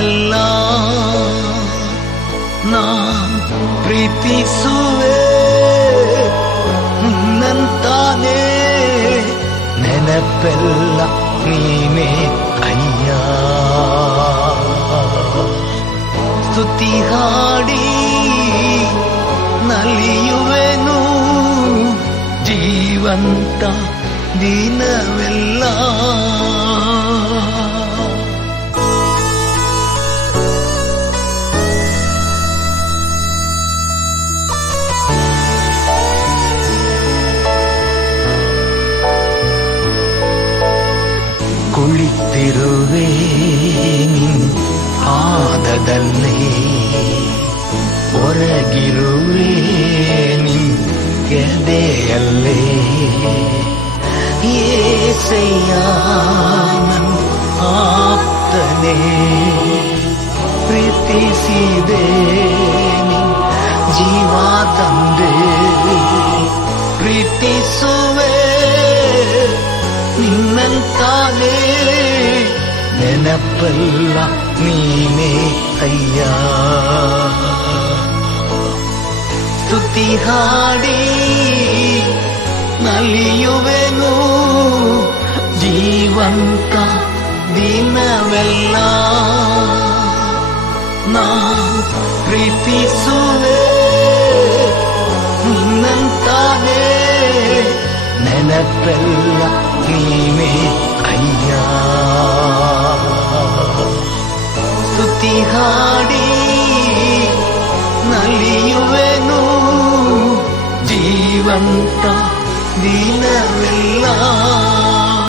எல்லாம் நான் பிரீத்தி சுவேன் தானே நெனப்பெல்லாம் நீனே ஐயா சுத்திகாடி நலியுவேனு ஜீவந்தா தீனவெல்லாம் அதுவே நீ ஆததல்லே உறகிருவேனின்தேயல்லே ஏசையானே பிரித்தி சீதேனி ஜீவா தந்தே பிரித்தி சுவே நின்னந்தானே നനപ്പല്ല നീനേ അയ്യ സ്തുതിഹാടി നലിയുവെനു ജീവൻ ക ദിനമെല്ല നന്നെ നനപ്പല്ല നീനേ സ്തുതി ഹാടി ജീവന്ത നിലവെല്ലാം